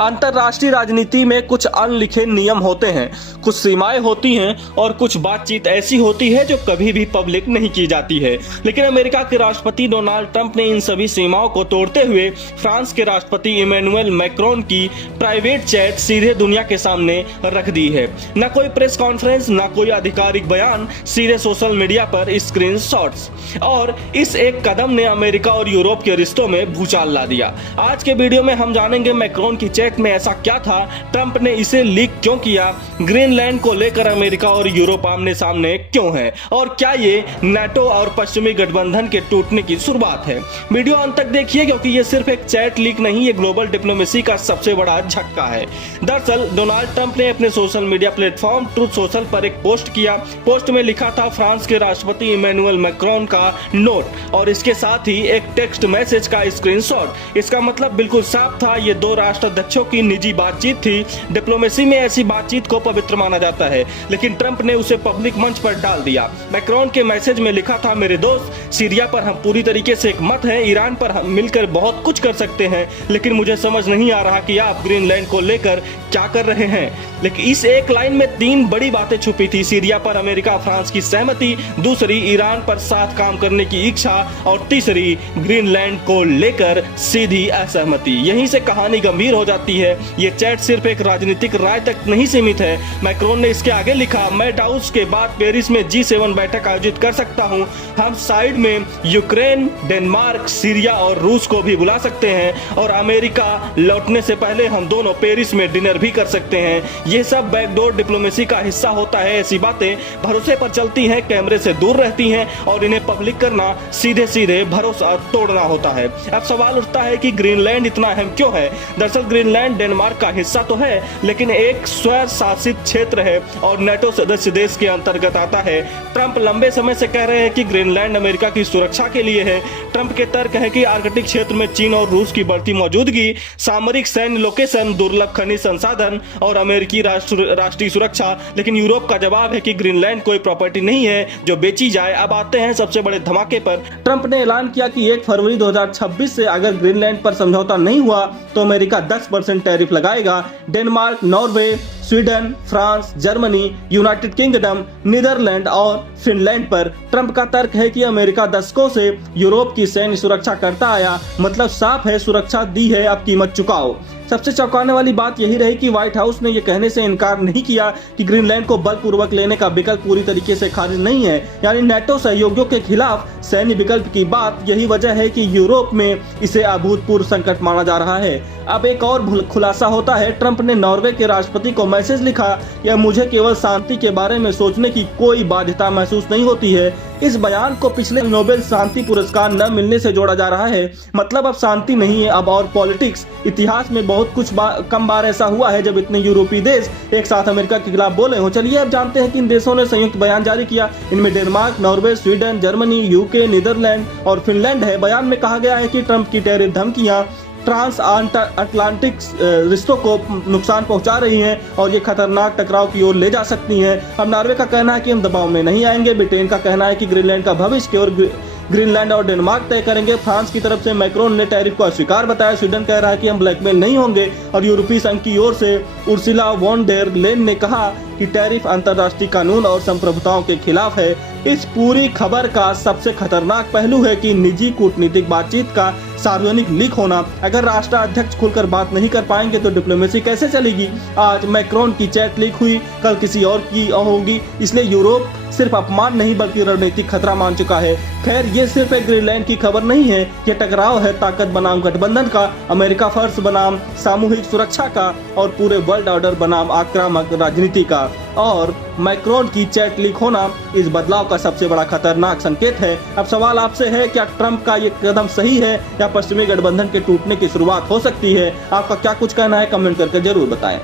अंतरराष्ट्रीय राजनीति में कुछ अनलिखे नियम होते हैं, कुछ सीमाएं होती हैं और कुछ बातचीत ऐसी होती है जो कभी भी पब्लिक नहीं की जाती है। लेकिन अमेरिका के राष्ट्रपति डोनाल्ड ट्रंप ने इन सभी सीमाओं को तोड़ते हुए फ्रांस के राष्ट्रपति इमैनुअल मैक्रोन की प्राइवेट चैट सीधे दुनिया के सामने रख दी है। न कोई प्रेस कॉन्फ्रेंस, न कोई आधिकारिक बयान, सीधे सोशल मीडिया पर स्क्रीनशॉट्स। और इस एक कदम ने अमेरिका और यूरोप के रिश्तों में भूचाल ला दिया। आज के वीडियो में हम जानेंगे मैक्रोन की चैट में ऐसा क्या था, ट्रंप ने इसे लीक क्यों किया, ग्रीनलैंड को लेकर अमेरिका और यूरोप आमने सामने क्यों है और क्या ये नाटो और पश्चिमी गठबंधन के टूटने की शुरुआत है। वीडियो अंत तक देखिए क्योंकि ये सिर्फ एक चैट लीक नहीं, ये ग्लोबल डिप्लोमेसी का सबसे बड़ा झटका है। दरअसल डोनाल्ड ट्रंप ने अपने social media platform truth social पर एक पोस्ट किया। पोस्ट में लिखा था फ्रांस के राष्ट्रपति इमैनुअल मैक्रोन का नोट और इसके साथ ही एक टेक्स्ट मैसेज का स्क्रीनशॉट। इसका मतलब बिल्कुल साफ था, ये दो राष्ट्राध्यक्षों की निजी बातचीत थी। डिप्लोमेसी में ऐसी बातचीत को पवित्र माना जाता है, लेकिन ट्रंप ने उसे पब्लिक मंच पर डाल दिया। मैक्रोन के मैसेज में लिखा था, मेरे दोस्त, सीरिया पर हम पूरी तरीके से एक मत हैं, ईरान पर हम मिलकर बहुत कुछ कर सकते हैं, लेकिन मुझे समझ नहीं आ रहा कि आप ग्रीनलैंड को लेकर क्या कर रहे हैं। लेकिन इस एक लाइन में तीन बड़ी बातें छुपी थी। सीरिया पर अमेरिका फ्रांस की सहमति, दूसरी ईरान पर साथ काम करने की इच्छा और तीसरी ग्रीनलैंड को लेकर सीधी असहमति। यहीं से कहानी गंभीर हो जाती है। ये चैट सिर्फ एक राजनीतिक राय तक नहीं सीमित है। मैक्रोन ने इसके आगे लिखा, मैं डाउस के बाद पेरिस में G7 बैठक आयोजित कर सकता हूं। हम साइड में यूक्रेन, डेनमार्क, सीरिया और रूस को भी बुला सकते हैं और अमेरिका लौटने से पहले हम दोनों पेरिस में डिनर भी कर सकते हैं। ये सब बैकडोर डिप्लोमेसी का हिस्सा होता है। ऐसी बातें भरोसे पर चलती हैं, कैमरे से दूर रहती हैं और इन्हें पब्लिक करना सीधे सीधे भरोसा तोड़ना होता है। अब सवाल उठता है कि ग्रीनलैंड इतना अहम क्यों है। दरअसल ग्रीनलैंड डेनमार्क का हिस्सा तो है, लेकिन एक स्वयं शासित क्षेत्र है और नाटो सदस्य देश के अंतर्गत आता है। ट्रंप लंबे समय से कह रहे हैं कि ग्रीनलैंड अमेरिका की सुरक्षा के लिए है। ट्रंप के तर्क है कि आर्कटिक क्षेत्र में चीन और रूस की बढ़ती मौजूदगी, सामरिक सैन्य लोकेशन, दुर्लभ खनिज संसाधन और अमेरिकी राष्ट्रीय सुरक्षा। लेकिन यूरोप का जवाब है कि ग्रीनलैंड कोई प्रॉपर्टी नहीं है जो बेची जाए। अब आते हैं सबसे बड़े धमाके पर। ट्रंप ने ऐलान किया कि 1 फरवरी 2026 से अगर ग्रीनलैंड पर समझौता नहीं हुआ तो अमेरिका 10% टैरिफ लगाएगा। Denmark, Norway, Sweden, France, Germany, United Kingdom, Netherland और फिनलैंड पर। ट्रंप का तर्क है कि अमेरिका दशकों से यूरोप की सैन्य सुरक्षा करता आया, मतलब साफ है, सुरक्षा दी है, अब कीमत चुकाओ। सबसे चौंकाने वाली बात यही रही कि व्हाइट हाउस ने यह कहने से इनकार नहीं किया कि ग्रीनलैंड को बलपूर्वक लेने का विकल्प पूरी तरीके से खारिज नहीं है। यानी नाटो सहयोगियों के खिलाफ सैन्य विकल्प की बात, यही वजह है कि यूरोप में इसे अभूतपूर्व संकट माना जा रहा है। अब एक और खुलासा होता है। ट्रंप ने नॉर्वे के राष्ट्रपति को मैसेज लिखा, यह मुझे केवल शांति के बारे में सोचने की कोई बाध्यता महसूस नहीं होती है। इस बयान को पिछले नोबेल शांति पुरस्कार न मिलने से जोड़ा जा रहा है। मतलब अब शांति नहीं है, अब और पॉलिटिक्स। इतिहास में बहुत कुछ कम बार ऐसा हुआ है जब इतने यूरोपीय देश एक साथ अमेरिका के खिलाफ बोले हो। चलिए अब जानते हैं कि इन देशों ने संयुक्त बयान जारी किया। इनमें Denmark, Norway, Sweden, Germany, UK, Netherland और फिनलैंड है। बयान में कहा गया है कि ट्रंप की टैरिफ धमकियां ट्रांस अटलांटिक रिश्तों को नुकसान पहुंचा रही हैं और ये खतरनाक टकराव की ओर ले जा सकती हैं। अब नॉर्वे का कहना है कि हम दबाव में नहीं आएंगे। ब्रिटेन का कहना है कि ग्रीनलैंड का भविष्य की ओर ग्रीनलैंड और डेनमार्क तय करेंगे। फ्रांस की तरफ से मैक्रोन ने टैरिफ को अस्वीकार बताया। स्वीडन कह रहा है कि हम ब्लैकमेल नहीं होंगे और यूरोपीय संघ की ओर से उर्सुला वॉन डेर लेन ने कहा कि टैरिफ अंतर्राष्ट्रीय कानून और संप्रभुताओं के खिलाफ है। इस पूरी खबर का सबसे खतरनाक पहलू है कि निजी कूटनीतिक बातचीत का सार्वजनिक लीक होना। अगर राष्ट्राध्यक्ष खुलकर बात नहीं कर पाएंगे तो डिप्लोमेसी कैसे चलेगी। आज मैक्रोन की चैट लीक हुई, कल किसी और की होगी। इसलिए यूरोप सिर्फ अपमान नहीं बल्कि रणनीतिक खतरा मान चुका है। खैर, ये सिर्फ एक ग्रीनलैंड की खबर नहीं है, ये टकराव है ताकत बनाम गठबंधन का, अमेरिका फर्स्ट बनाम सामूहिक सुरक्षा का और पूरे वर्ल्ड ऑर्डर बनाम आक्रामक राजनीति का। और मैक्रोन की चैट लीक होना इस बदलाव का सबसे बड़ा खतरनाक संकेत है। अब सवाल आपसे है, क्या ट्रंप का ये कदम सही है या पश्चिमी गठबंधन के टूटने की शुरुआत हो सकती है? आपका क्या कुछ कहना है, कमेंट करके जरूर बताएं।